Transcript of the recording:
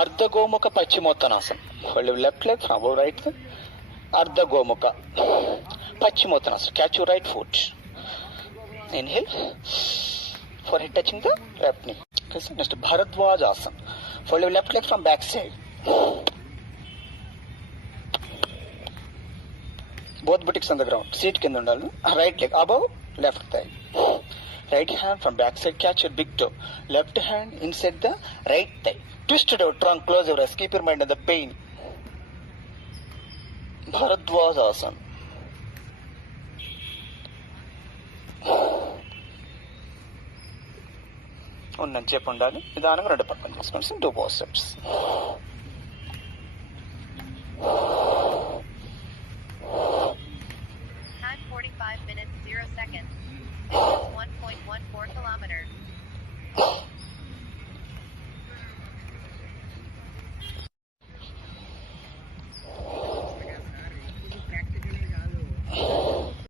Ardha Gomukha Paschimottanasana. Hold your left leg from above right leg. Ardha Gomukha Paschimottanasana. Catch your right foot. Inhale. Forehead touching the left knee. Okay, next Bharadwaj Asana. Fold your left leg from back side. Both buttocks on the ground. Seat కింద ఉండాలి. Right leg above, left thigh. Right hand from back side. Catch your big toe. Left hand inside the right thigh. Twist your trunk. Close your eyes. Keep your mind on the pain. Bharadwaj Asana. ఉన్నని చెప్పి ఉండాలి. నిదానంగా రెండు పక్కన చేసుకోండి. Two posters. 45 minutes 0 seconds. 1.14 kilometers.